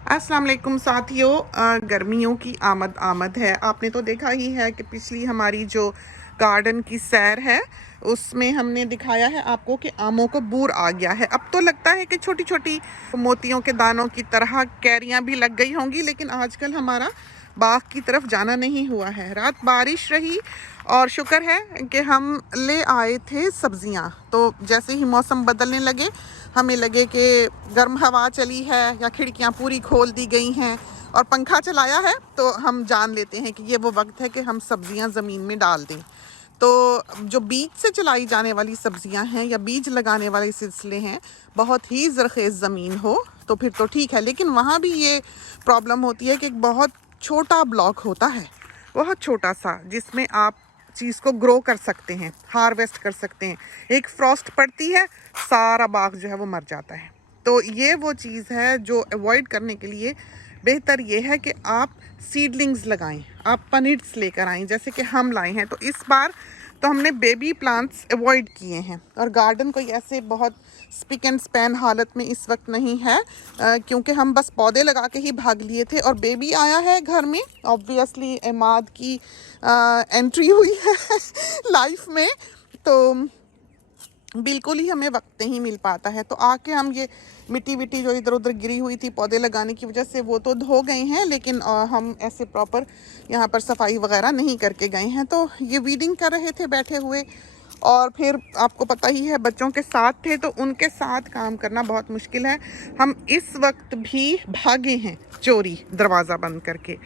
अस्सलाम वालेकुम साथियों। गर्मियों की आमद आमद है। आपने तो देखा ही है कि पिछली हमारी जो गार्डन की सैर है उसमें हमने दिखाया है आपको कि आमों को बूर आ गया है। अब तो लगता है कि छोटी छोटी मोतियों के दानों की तरह कैरियां भी लग गई होंगी, लेकिन आजकल हमारा बाग की तरफ जाना नहीं हुआ है। रात बारिश रही और शुक्र है कि हम ले आए थे सब्जियां। तो जैसे ही मौसम बदलने लगे, हमें लगे कि गर्म हवा चली है या खिड़कियां पूरी खोल दी गई हैं और पंखा चलाया है, तो हम जान लेते हैं कि ये वो वक्त है कि हम सब्जियां ज़मीन में डाल दें। तो जो बीज से चलाई जाने वाली सब्जियां हैं या बीज लगाने वाले सिलसिले हैं, बहुत ही ज़रख़ेज़ ज़मीन हो तो फिर तो ठीक है, लेकिन वहाँ भी ये प्रॉब्लम होती है कि एक बहुत छोटा ब्लॉक होता है, बहुत छोटा सा, जिसमें आप चीज़ को ग्रो कर सकते हैं, हार्वेस्ट कर सकते हैं। एक फ्रॉस्ट पड़ती है, सारा बाग जो है वो मर जाता है। तो ये वो चीज़ है जो अवॉइड करने के लिए बेहतर ये है कि आप सीडलिंग्स लगाएं, आप पनिट्स लेकर आएं, जैसे कि हम लाए हैं। तो इस बार तो हमने बेबी प्लांट्स अवॉइड किए हैं और गार्डन कोई ऐसे बहुत स्पिक एंड स्पैन हालत में इस वक्त नहीं है, क्योंकि हम बस पौधे लगा के ही भाग लिए थे और बेबी आया है घर में। ऑब्वियसली इमाद की एंट्री हुई है लाइफ में, तो बिल्कुल ही हमें वक्त नहीं मिल पाता है। तो आके हम ये मिट्टी विट्टी जो इधर उधर गिरी हुई थी पौधे लगाने की वजह से, वो तो धो गए हैं, लेकिन हम ऐसे प्रॉपर यहाँ पर सफाई वगैरह नहीं करके गए हैं। तो ये वीडिंग कर रहे थे बैठे हुए, और फिर आपको पता ही है बच्चों के साथ थे तो उनके साथ काम करना बहुत मुश्किल है। हम इस वक्त भी भागे हैं चोरी दरवाज़ा बंद करके।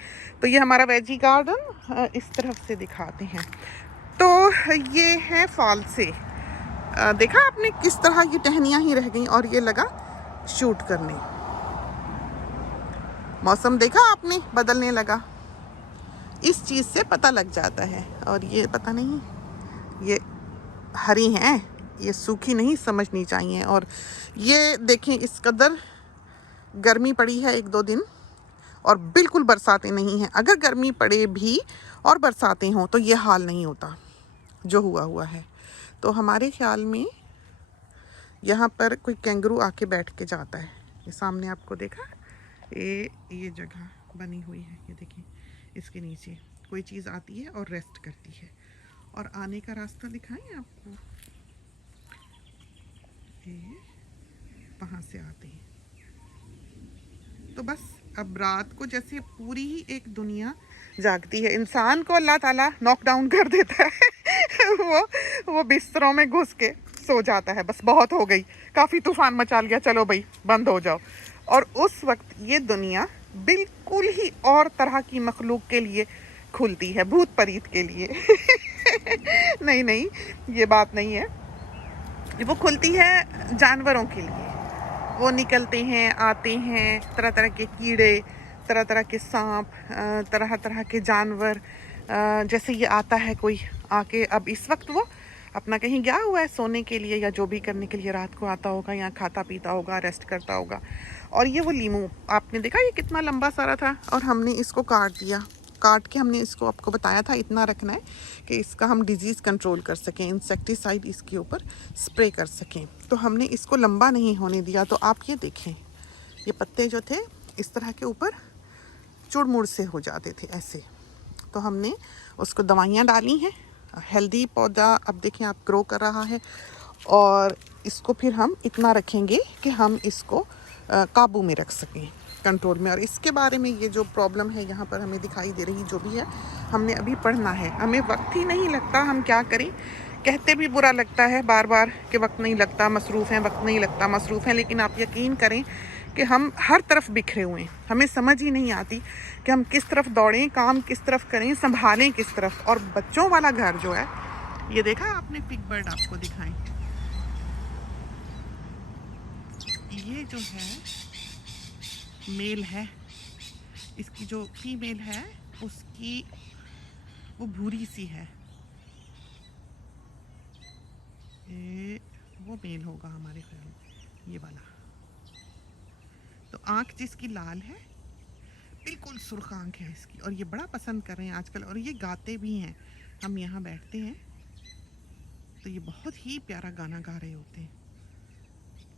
तो ये हमारा वेजी गार्डन इस तरफ से दिखाते हैं। तो ये है फालसे। देखा आपने किस तरह ये टहनियाँ ही रह गई और ये लगा शूट करने। मौसम देखा आपने बदलने लगा, इस चीज़ से पता लग जाता है। और ये पता नहीं, ये हरी हैं, ये सूखी नहीं समझनी चाहिए। और ये देखें, इस कदर गर्मी पड़ी है एक दो दिन और बिल्कुल बरसातें नहीं हैं। अगर गर्मी पड़े भी और बरसातें हों तो ये हाल नहीं होता जो हुआ हुआ है। तो हमारे ख्याल में यहाँ पर कोई कैंगरू आके बैठ के जाता है। ये सामने आपको देखा, ये जगह बनी हुई है, ये देखिए, इसके नीचे कोई चीज़ आती है और रेस्ट करती है। और आने का रास्ता दिखाएं आपको, ये वहाँ से आते हैं। तो बस अब रात को जैसे पूरी ही एक दुनिया जागती है, इंसान को अल्लाह ताला नॉकडाउन कर देता है वो बिस्तरों में घुस के सो जाता है, बस बहुत हो गई, काफ़ी तूफान मचा लिया, चलो भाई बंद हो जाओ। और उस वक्त ये दुनिया बिल्कुल ही और तरह की मखलूक के लिए खुलती है, भूत परीत के लिए नहीं नहीं, ये बात नहीं है, वो खुलती है जानवरों के लिए। वो निकलते हैं, आते हैं, तरह तरह के कीड़े, तरह तरह के सांप, तरह तरह के जानवर। जैसे ये आता है कोई आके, अब इस वक्त वो अपना कहीं गया हुआ है सोने के लिए या जो भी करने के लिए, रात को आता होगा, यहाँ खाता पीता होगा, रेस्ट करता होगा। और ये वो लीमू आपने देखा, ये कितना लंबा सारा था और हमने इसको काट दिया। काट के हमने इसको, आपको बताया था इतना रखना है कि इसका हम डिजीज़ कंट्रोल कर सकें, इंसेक्टिसाइड इसके ऊपर स्प्रे कर सकें। तो हमने इसको लंबा नहीं होने दिया। तो आप ये देखें, ये पत्ते जो थे इस तरह के ऊपर चुड़-मुड़ से हो जाते थे ऐसे। तो हमने उसको दवाइयाँ डाली हैं। हेल्दी पौधा अब देखें आप ग्रो कर रहा है, और इसको फिर हम इतना रखेंगे कि हम इसको काबू में रख सकें, कंट्रोल में। और इसके बारे में ये जो प्रॉब्लम है यहाँ पर हमें दिखाई दे रही जो भी है, हमने अभी पढ़ना है, हमें वक्त ही नहीं लगता। हम क्या करें, कहते भी बुरा लगता है बार बार कि वक्त नहीं लगता, मसरूफ़ हैं, वक्त नहीं लगता, मसरूफ़ हैं। लेकिन आप यकीन करें कि हम हर तरफ बिखरे हुए हैं, हमें समझ ही नहीं आती कि हम किस तरफ दौड़ें, काम किस तरफ करें, संभालें किस तरफ। और बच्चों वाला घर जो है, ये देखा आपने, पिग बर्ड आपको दिखाएं, ये जो है मेल है, इसकी जो फीमेल है उसकी वो भूरी सी है, ये वो मेल होगा हमारे ख्याल में, ये वाला। तो आँख जिसकी लाल है, बिल्कुल सुर्ख आँख है इसकी, और ये बड़ा पसंद कर रहे हैं आजकल। और ये गाते भी हैं, हम यहाँ बैठते हैं तो ये बहुत ही प्यारा गाना गा रहे होते हैं,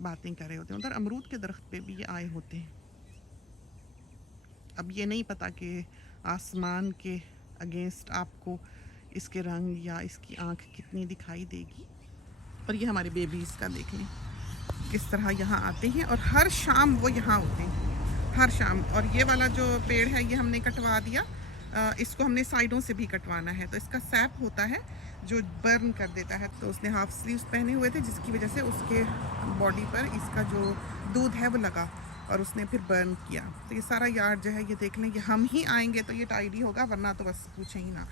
बातें कर रहे होते हैं। उधर अमरूद के दरख्त पे भी ये आए होते हैं। अब ये नहीं पता कि आसमान के अगेंस्ट आपको इसके रंग या इसकी आँख कितनी दिखाई देगी। और ये हमारे बेबीज़ का देख लें किस तरह यहाँ आते हैं, और हर शाम वो यहाँ होते हैं, हर शाम। और ये वाला जो पेड़ है ये हमने कटवा दिया, इसको हमने साइडों से भी कटवाना है। तो इसका सैप होता है जो बर्न कर देता है। तो उसने हाफ स्लीव्स पहने हुए थे जिसकी वजह से उसके बॉडी पर इसका जो दूध है वो लगा और उसने फिर बर्न किया। तो ये सारा यार्ड जो है ये देख लें कि हम ही आएंगे तो ये टाइडी होगा, वरना तो बस पूछे ही ना।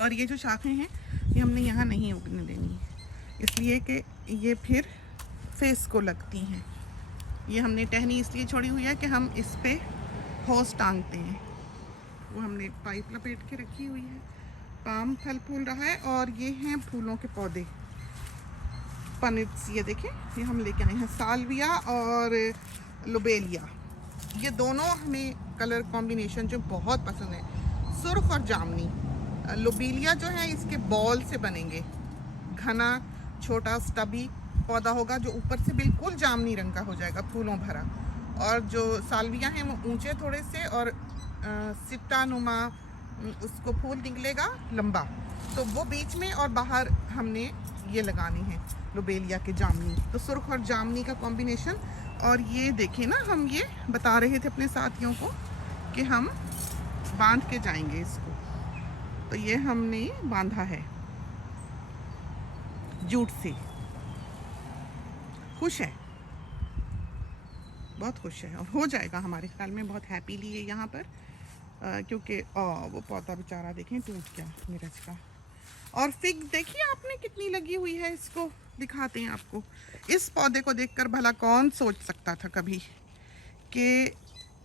और ये जो शाखें हैं ये हमने यहाँ नहीं उगने देनी, इसलिए कि ये फिर फेस को लगती हैं। ये हमने टहनी इसलिए छोड़ी हुई है कि हम इस पे होस टांगते हैं, वो हमने पाइप लपेट के रखी हुई है। पाम फल फूल रहा है और ये हैं फूलों के पौधे, पनिट्स। ये देखें, ये हम लेके आए हैं साल्विया और लोबेलिया। ये दोनों हमें कलर कॉम्बिनेशन जो बहुत पसंद है, सुर्ख और जामनी। लोबेलिया जो है इसके बॉल से बनेंगे, घना छोटा स्टबी पौधा होगा जो ऊपर से बिल्कुल जामनी रंग का हो जाएगा, फूलों भरा। और जो साल्विया हैं वो ऊंचे थोड़े से और सिट्टा नुमा उसको फूल निकलेगा लंबा, तो वो बीच में, और बाहर हमने ये लगानी है लोबेलिया के जामनी। तो सुर्ख और जामनी का कॉम्बिनेशन। और ये देखें ना, हम ये बता रहे थे अपने साथियों को कि हम बांध के जाएंगे इसको, तो ये हमने बांधा है जूट से। खुश है, बहुत खुश है, और हो जाएगा हमारे ख्याल में बहुत हैप्पीली है यहाँ पर, क्योंकि वो पौधा बेचारा देखें टूट गया मिर्च का। और फिग देखिए आपने कितनी लगी हुई है, इसको दिखाते हैं आपको। इस पौधे को देखकर भला कौन सोच सकता था कभी कि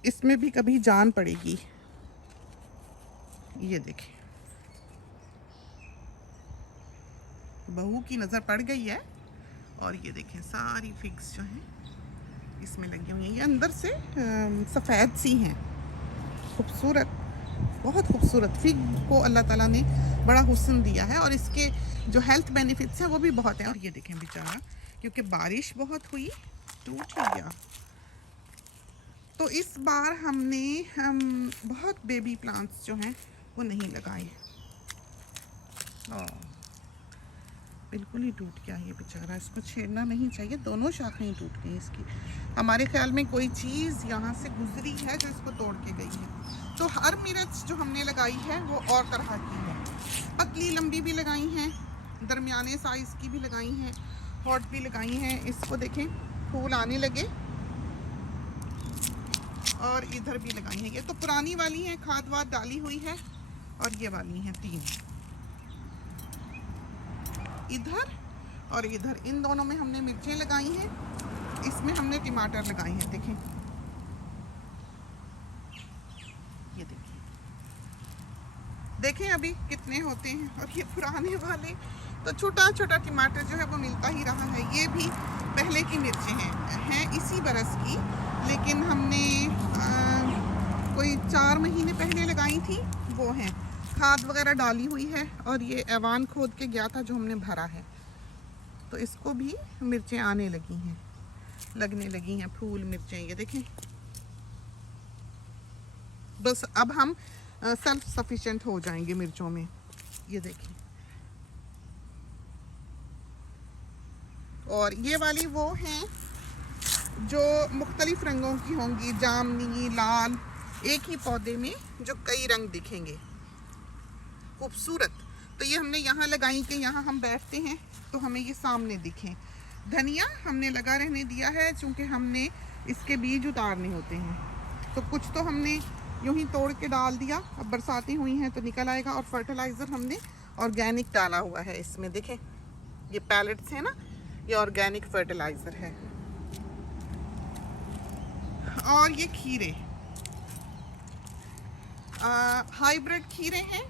इसमें भी कभी जान पड़ेगी। ये देखें, बहू की नज़र पड़ गई है। और ये देखें सारी फिग्स जो हैं इसमें लगी हुई हैं, ये अंदर से सफ़ेद सी हैं, खूबसूरत, बहुत खूबसूरत। फिग को अल्लाह ताला ने बड़ा हुस्न दिया है और इसके जो हेल्थ बेनिफिट्स हैं वो भी बहुत हैं। और ये देखें बेचारा, क्योंकि बारिश बहुत हुई टूट ही गया। तो इस बार हमने बहुत बेबी प्लांट्स जो हैं वो नहीं लगाए, बिल्कुल ही टूट गया ये बेचारा, इसको छेड़ना नहीं चाहिए। दोनों शाखें ही टूट गई इसकी। हमारे ख्याल में कोई चीज़ यहाँ से गुजरी है जो इसको तोड़ के गई है। तो हर मिर्च जो हमने लगाई है वो और तरह की है, पतली लंबी भी लगाई हैं, दरमियाने साइज़ की भी लगाई हैं, हॉट भी लगाई हैं। इसको देखें फूल आने लगे, और इधर भी लगाई हैं। ये तो पुरानी वाली हैं, खाद वाद डाली हुई है, और ये वाली हैं 3 इधर और इधर, इन दोनों में हमने मिर्चें लगाई हैं। इसमें हमने टमाटर लगाए हैं, देखें ये देखें अभी कितने होते हैं। और ये पुराने वाले तो छोटा छोटा टमाटर जो है वो मिलता ही रहा है। ये भी पहले की मिर्चें हैं इसी बरस की, लेकिन हमने कोई 4 महीने पहले लगाई थी, वो हैं, खाद वगैरह डाली हुई है। और ये ऐवान खोद के गया था जो हमने भरा है, तो इसको भी मिर्चें आने लगी हैं, लगने लगी हैं फूल मिर्चें। ये देखें, बस अब हम सेल्फ सफिशिएंट हो जाएंगे मिर्चों में। ये देखें, और ये वाली वो हैं जो मुख्तलिफ रंगों की होंगी, जामनी, लाल, एक ही पौधे में जो कई रंग दिखेंगे, खूबसूरत। तो ये हमने यहाँ लगाई कि यहाँ हम बैठते हैं तो हमें ये सामने दिखें। धनिया हमने लगा रहने दिया है क्योंकि हमने इसके बीज उतारने होते हैं। तो कुछ तो हमने यूं ही तोड़ के डाल दिया, अब बरसातें हुई हैं तो निकल आएगा। और फर्टिलाइज़र हमने ऑर्गेनिक डाला हुआ है इसमें, देखें ये पैलेट्स है ना, ये ऑर्गेनिक फर्टिलाइज़र है। और ये खीरे हाइब्रिड खीरे हैं,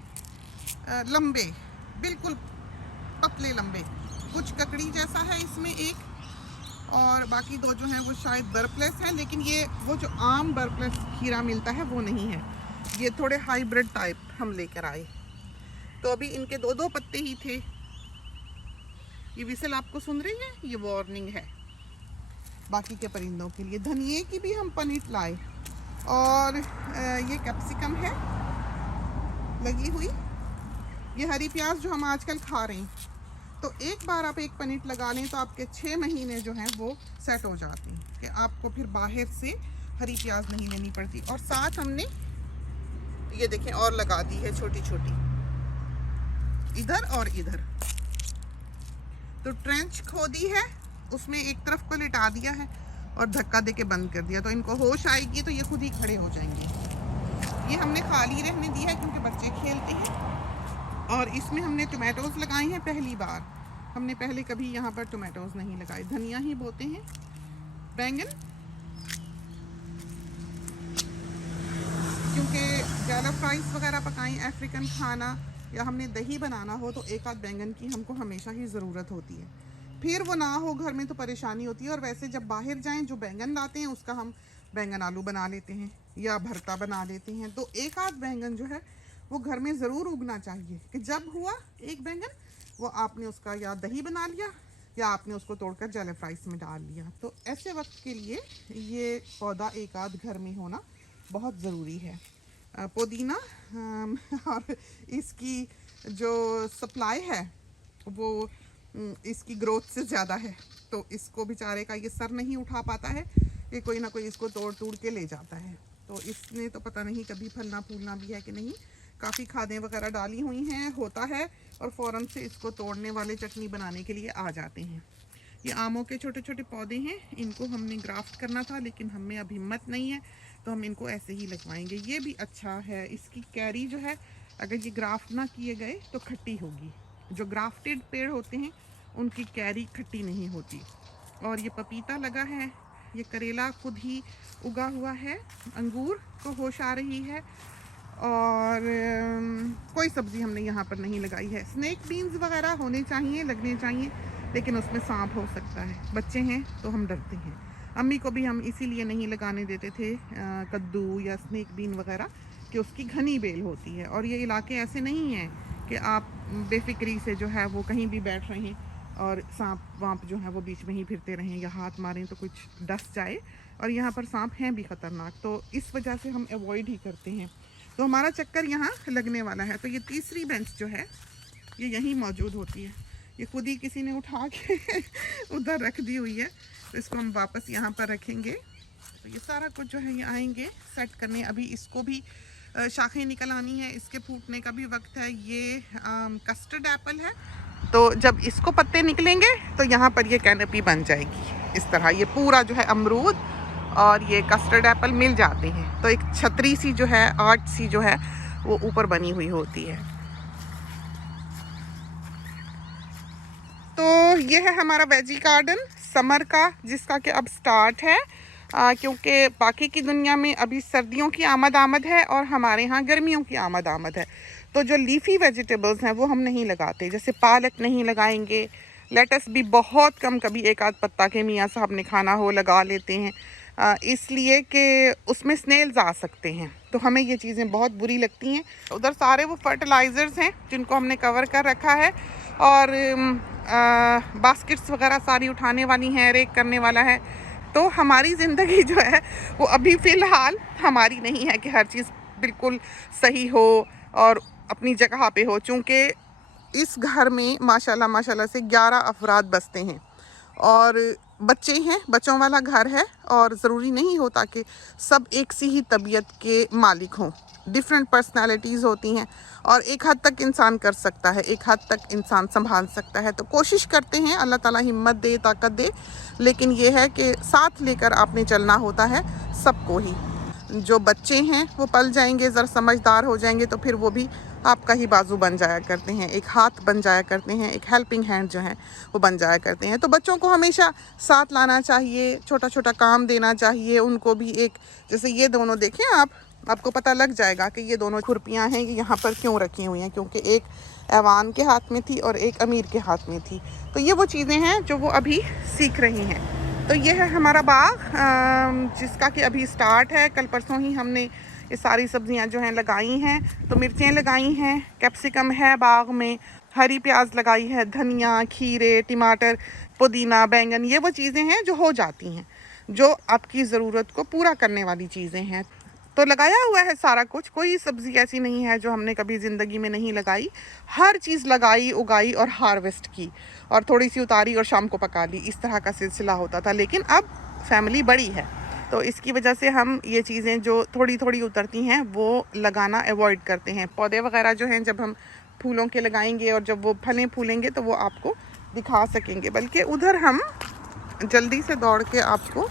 लंबे, बिल्कुल पतले लंबे, कुछ ककड़ी जैसा है इसमें एक, और बाकी 2 जो हैं वो शायद बर्पलेस हैं। लेकिन ये वो जो आम बर्पलेस खीरा मिलता है वो नहीं है, ये थोड़े हाइब्रिड टाइप हम लेकर आए। तो अभी इनके 2-2 पत्ते ही थे। ये विसल आपको सुन रही है, ये वार्निंग है। बाकी के परिंदों के लिए। धनिए की भी हम पनीट लाए, और ये कैप्सिकम है लगी हुई, ये हरी प्याज जो हम आजकल खा रहे हैं। तो एक बार आप एक पनीट लगा लें तो आपके 6 महीने जो हैं वो सेट हो जाते हैं, कि आपको फिर बाहर से हरी प्याज नहीं लेनी पड़ती। और साथ हमने ये देखें और लगा दी है छोटी छोटी, इधर और इधर। तो ट्रेंच खोदी है, उसमें एक तरफ को लिटा दिया है और धक्का देके बंद कर दिया। तो इनको होश आएगी तो ये खुद ही खड़े हो जाएंगे। ये हमने खाली रहने दिया है क्योंकि बच्चे खेलते हैं। और इसमें हमने टोमेटोज़ लगाए हैं पहली बार, हमने पहले कभी यहाँ पर टोमेटोज़ नहीं लगाए, धनिया ही बोते हैं। बैंगन, क्योंकि जॉलोफ राइस वगैरह पकाएं, अफ्रीकन खाना, या हमने दही बनाना हो तो एक आध बैंगन की हमको हमेशा ही ज़रूरत होती है। फिर वो ना हो घर में तो परेशानी होती है। और वैसे जब बाहर जाएं जो बैंगन लाते हैं उसका हम बैंगन आलू बना लेते हैं या भरता बना लेते हैं। तो एक आध बैंगन जो है वो घर में ज़रूर उगना चाहिए, कि जब हुआ एक बैंगन वो आपने उसका या दही बना लिया या आपने उसको तोड़कर जॉलोफ राइस में डाल लिया। तो ऐसे वक्त के लिए ये पौधा एक आध घर में होना बहुत ज़रूरी है। पुदीना, और इसकी जो सप्लाई है वो इसकी ग्रोथ से ज़्यादा है, तो इसको बेचारे का ये सर नहीं उठा पाता है कि कोई ना कोई इसको तोड़ के ले जाता है। तो इसने तो पता नहीं कभी फलना फूलना भी है कि नहीं। काफ़ी खादें वगैरह डाली हुई हैं, होता है, और फ़ौरन से इसको तोड़ने वाले चटनी बनाने के लिए आ जाते हैं। ये आमों के छोटे छोटे पौधे हैं, इनको हमने ग्राफ्ट करना था लेकिन हमें अब हिम्मत नहीं है, तो हम इनको ऐसे ही लगवाएंगे। ये भी अच्छा है, इसकी कैरी जो है अगर ये ग्राफ्ट ना किए गए तो खट्टी होगी। जो ग्राफ्टेड पेड़ होते हैं उनकी कैरी खट्टी नहीं होती। और ये पपीता लगा है, ये करेला खुद ही उगा हुआ है, अंगूर को होश आ रही है, और कोई सब्ज़ी हमने यहाँ पर नहीं लगाई है। स्नैक बीन्स वगैरह होने चाहिए, लगने चाहिए, लेकिन उसमें सांप हो सकता है, बच्चे हैं तो हम डरते हैं। अम्मी को भी हम इसीलिए नहीं लगाने देते थे कद्दू या स्नैक बीन वगैरह, कि उसकी घनी बेल होती है। और ये इलाके ऐसे नहीं हैं कि आप बेफिक्री से जो है वो कहीं भी बैठ रहे हैं और सांप वाँप जो है वो बीच में ही फिरते रहें या हाथ मारें तो कुछ डस जाए। और यहाँ पर सांप हैं भी ख़तरनाक, तो इस वजह से हम अवॉइड ही करते हैं। तो हमारा चक्कर यहाँ लगने वाला है। तो ये तीसरी बेंच जो है ये यहीं मौजूद होती है, ये खुद ही किसी ने उठा के उधर रख दी हुई है, तो इसको हम वापस यहाँ पर रखेंगे। तो ये सारा कुछ जो है ये आएंगे सेट करने। अभी इसको भी शाखें निकल आनी है, इसके फूटने का भी वक्त है। ये कस्टर्ड एप्पल है, तो जब इसको पत्ते निकलेंगे तो यहाँ पर ये कैनपी बन जाएगी इस तरह। ये पूरा जो है अमरूद और ये कस्टर्ड एप्पल मिल जाते हैं, तो एक छतरी सी जो है, आर्ट सी जो है वो ऊपर बनी हुई होती है। तो ये है हमारा वेजी गार्डन समर का, जिसका कि अब स्टार्ट है, क्योंकि बाकी की दुनिया में अभी सर्दियों की आमद है और हमारे यहाँ गर्मियों की आमद है। तो जो लीफी वेजिटेबल्स हैं वो हम नहीं लगाते, जैसे पालक नहीं लगाएंगे, लेटस भी बहुत कम, कभी एक आध पत्ता के मियाँ साहब ने खाना हो लगा लेते हैं, इसलिए कि उसमें स्नेल्स आ सकते हैं, तो हमें ये चीज़ें बहुत बुरी लगती हैं। उधर सारे वो फर्टिलाइज़र्स हैं जिनको हमने कवर कर रखा है, और बास्केट्स वगैरह सारी उठाने वाली हैं, रेक करने वाला है। तो हमारी ज़िंदगी जो है वो अभी फ़िलहाल हमारी नहीं है कि हर चीज़ बिल्कुल सही हो और अपनी जगह पे हो, चूँकि इस घर में माशाल्लाह से 11 अफराद बसते हैं और बच्चे हैं, बच्चों वाला घर है, और ज़रूरी नहीं होता कि सब एक सी ही तबीयत के मालिक हों। डिफरेंट पर्सनालिटीज़ होती हैं, और एक हद तक इंसान कर सकता है, एक हद तक इंसान संभाल सकता है। तो कोशिश करते हैं, अल्लाह ताला हिम्मत दे, ताकत दे, लेकिन ये है कि साथ लेकर आपने चलना होता है सबको ही। जो बच्चे हैं वो पल जाएंगे, ज़रा समझदार हो जाएंगे तो फिर वो भी आपका ही बाजू बन जाया करते हैं, एक हाथ बन जाया करते हैं, एक हेल्पिंग हैंड जो है वो बन जाया करते हैं। तो बच्चों को हमेशा साथ लाना चाहिए, छोटा छोटा काम देना चाहिए उनको भी। एक जैसे ये दोनों देखें आपको पता लग जाएगा कि ये दोनों खुरपियाँ हैं, ये यहाँ पर क्यों रखी हुई हैं, क्योंकि एक ऐवान के हाथ में थी और एक अमीर के हाथ में थी। तो ये वो चीज़ें हैं जो वो अभी सीख रही हैं। तो ये है हमारा बाग, जिसका कि अभी स्टार्ट है। कल परसों ही हमने ये सारी सब्जियां जो हैं लगाई हैं। तो मिर्चें लगाई हैं, कैप्सिकम है बाग में, हरी प्याज लगाई है, धनिया, खीरे, टमाटर, पुदीना, बैंगन, ये वो चीज़ें हैं जो हो जाती हैं। जो आपकी ज़रूरत को पूरा करने वाली चीज़ें हैं। तो लगाया हुआ है सारा कुछ, कोई सब्ज़ी ऐसी नहीं है जो हमने कभी ज़िंदगी में नहीं लगाई। हर चीज़ लगाई, उगाई और हार्वेस्ट की, और थोड़ी सी उतारी और शाम को पका ली, इस तरह का सिलसिला होता था। लेकिन अब फैमिली बड़ी है, तो इसकी वजह से हम ये चीज़ें जो थोड़ी थोड़ी उतरती हैं वो लगाना अवॉइड करते हैं। पौधे वगैरह जो हैं जब हम फूलों के लगाएंगे और जब वो फलें फूलेंगे तो वो आपको दिखा सकेंगे। बल्कि उधर हम जल्दी से दौड़ के आपको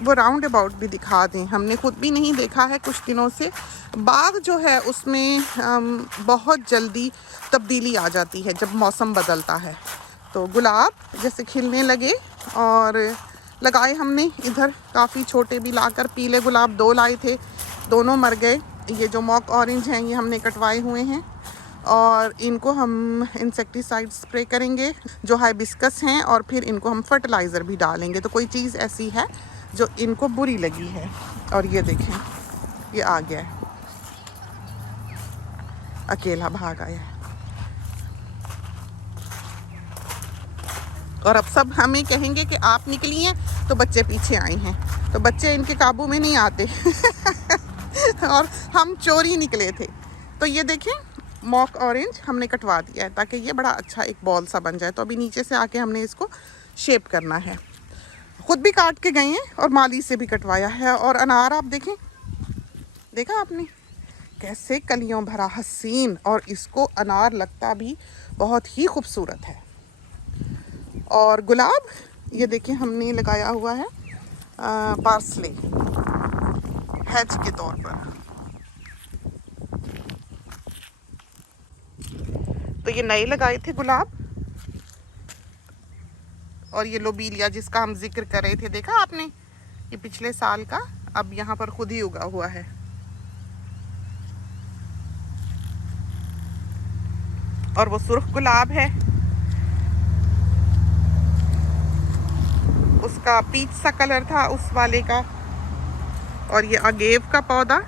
वो राउंड अबाउट भी दिखा दें। हमने खुद भी नहीं देखा है कुछ दिनों से। बाग जो है उसमें बहुत जल्दी तब्दीली आ जाती है जब मौसम बदलता है। तो गुलाब जैसे खिलने लगे, और लगाए हमने इधर काफ़ी छोटे भी लाकर। पीले गुलाब 2 लाए थे, दोनों मर गए। ये जो मॉक ऑरेंज हैं ये हमने कटवाए हुए हैं, और इनको हम इंसेक्टिसाइड स्प्रे करेंगे जो हाइबिस्कस हैं, और फिर इनको हम फर्टिलाइज़र भी डालेंगे। तो कोई चीज़ ऐसी है जो इनको बुरी लगी है। और ये देखें, ये आ गया है, अकेला भाग आया है। और अब सब हमें कहेंगे कि आप निकली हैं तो बच्चे पीछे आए हैं, तो बच्चे इनके काबू में नहीं आते और हम चोरी निकले थे। तो ये देखें, मॉक ऑरेंज हमने कटवा दिया है ताकि ये बड़ा अच्छा एक बॉल सा बन जाए। तो अभी नीचे से आके हमने इसको शेप करना है। खुद भी काट के गए हैं और माली से भी कटवाया है। और अनार आप देखें, देखा आपने कैसे कलियों भरा हसीन, और इसको अनार लगता भी बहुत ही खूबसूरत है। और गुलाब ये देखें हमने लगाया हुआ है पार्सले हैज के तौर पर। तो ये नए लगाए थे गुलाब। और ये लोबीलिया जिसका हम जिक्र कर रहे थे, देखा आपने, ये पिछले साल का अब यहाँ पर खुद ही उगा हुआ है। और वो सुर्ख गुलाब है, उसका पीच सा कलर था उस वाले का। और ये अगेव का पौधा,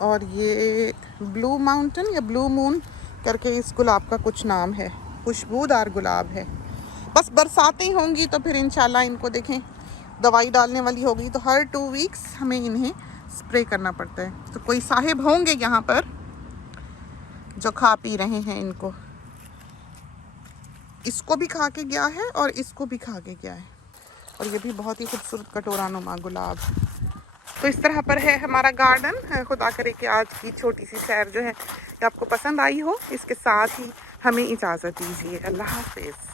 और ये ब्लू माउंटेन या ब्लू मून करके इस गुलाब का कुछ नाम है, खुशबूदार गुलाब है। बस बरसातें होंगी तो फिर इंशाल्लाह इनको देखें दवाई डालने वाली होगी, तो हर 2 वीक्स हमें इन्हें स्प्रे करना पड़ता है। तो कोई साहिब होंगे यहाँ पर जो खा पी रहे हैं इनको। इसको भी खा के गया है और इसको भी खा के गया है। और ये भी बहुत ही खूबसूरत कटोरा नुमा गुलाब। तो इस तरह पर है हमारा गार्डन। खुदा करे कि आज की छोटी सी सैर जो है ये आपको पसंद आई हो। इसके साथ ही हमें इजाज़त दीजिए। अल्लाह हाफ़िज़।